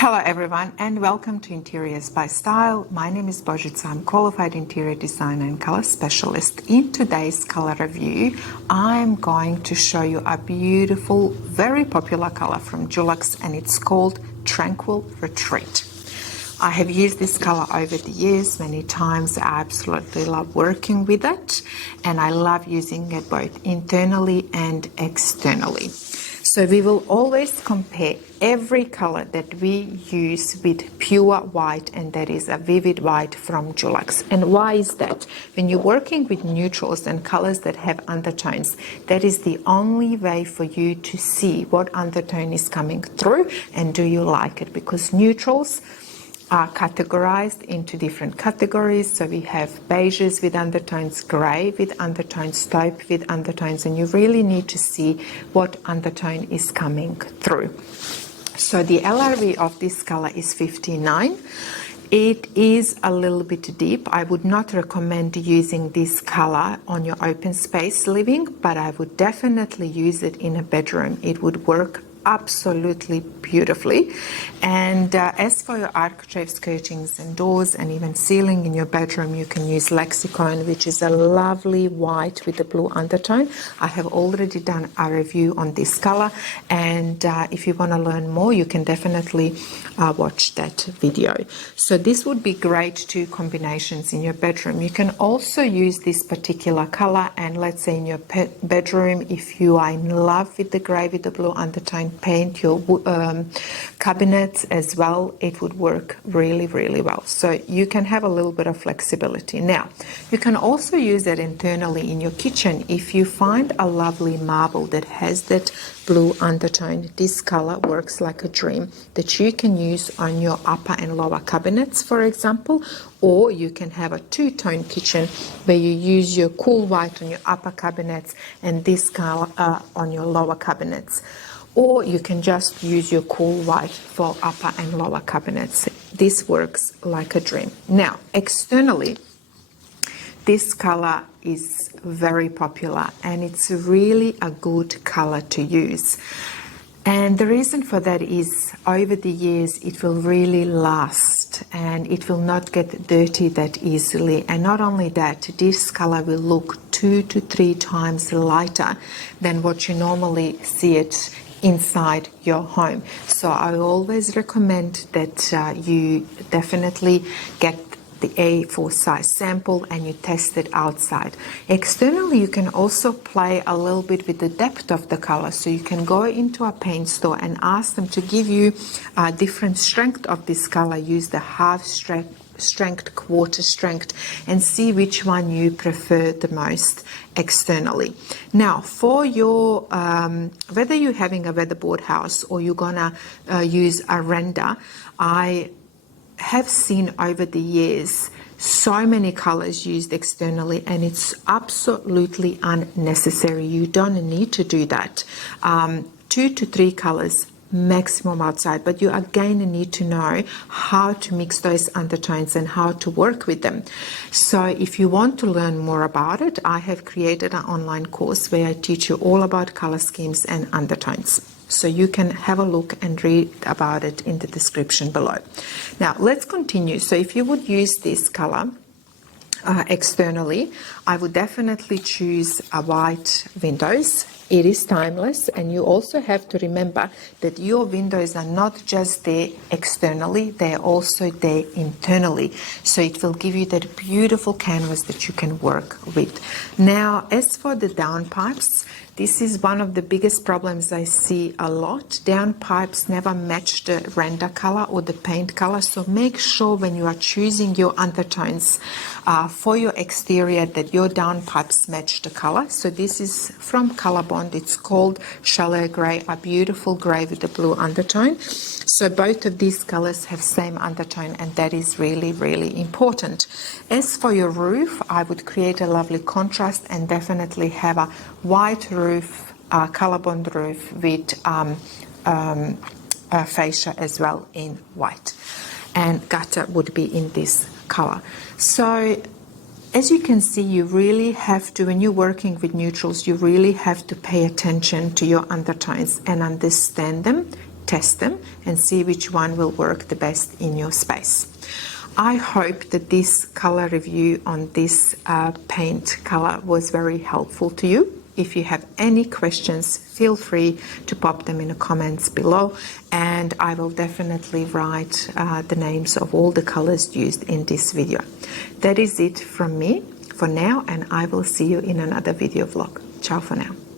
Hello everyone and welcome to Interiors by Style. My name is Božica. I'm qualified interior designer and color specialist. In today's color review, I'm going to show you a beautiful, very popular color from Dulux, and it's called Tranquil Retreat. I have used this color over the years many times. I absolutely love working with it, and I love using it both internally and externally. So we will always compare every color that we use with pure white, and that is a vivid white from Dulux. And why is that? When you're working with neutrals and colors that have undertones, that is the only way for you to see what undertone is coming through and do you like it, because neutrals are categorized into different categories. So we have beiges with undertones, gray with undertones, taupe with undertones, and you really need to see what undertone is coming through. So the LRV of this color is 59. It is a little bit deep. I would not recommend using this color on your open space living, but I would definitely use it in a bedroom. It would work absolutely beautifully. And as for your architraves, curtains and doors, and even ceiling in your bedroom, you can use Lexicon, which is a lovely white with a blue undertone. I have already done a review on this color, and if you want to learn more, you can definitely watch that video. So this would be great to combinations in your bedroom. You can also use this particular color, and let's say in your bedroom, if you are in love with the gray with the blue undertone, paint your cabinets as well. It would work really well. So you can have a little bit of flexibility. Now you can also use that internally in your kitchen. If you find a lovely marble that has that blue undertone, this color works like a dream, that you can use on your upper and lower cabinets, for example. Or you can have a two-tone kitchen where you use your cool white on your upper cabinets and this color on your lower cabinets. Or you can just use your cool white for upper and lower cabinets. This works like a dream. Now, externally, this color is very popular and it's really a good color to use. And the reason for that is over the years it will really last and it will not get dirty that easily. And not only that, this color will look 2 to 3 times lighter than what you normally see it inside your home. So I always recommend that you definitely get the A4 size sample and you test it outside. Externally, you can also play a little bit with the depth of the color. So you can go into a paint store and ask them to give you a different strength of this color. Use the half strength, quarter strength, and see which one you prefer the most externally. Now for your whether you're having a weatherboard house or you're gonna use a render, I have seen over the years so many colors used externally, and it's absolutely unnecessary. You don't need to do that. 2 to 3 colors maximum outside, but you again need to know how to mix those undertones and how to work with them. So if you want to learn more about it, I have created an online course where I teach you all about color schemes and undertones. So you can have a look and read about it in the description below. Now let's continue. So if you would use this color externally, I would definitely choose a white windows. It is timeless, and you also have to remember that your windows are not just there externally, they're also there internally. So it will give you that beautiful canvas that you can work with. Now, as for the downpipes, this is one of the biggest problems I see a lot. Downpipes never match the render color or the paint color. So make sure when you are choosing your undertones for your exterior that your downpipes match the color. So this is from Color Bond. It's called Shallow Gray, a beautiful gray with a blue undertone. So both of these colors have same undertone, and that is really important. As for your roof, I would create a lovely contrast and definitely have a white roof, Color Bond roof with fascia as well in white, and gutter would be in this color. So as you can see, you really have to, when you're working with neutrals, you really have to pay attention to your undertones and understand them, test them and see which one will work the best in your space. I hope that this color review on this paint color was very helpful to you. If you have any questions, feel free to pop them in the comments below, and I will definitely write the names of all the colors used in this video. That is it from me for now, and I will see you in another video vlog. Ciao for now.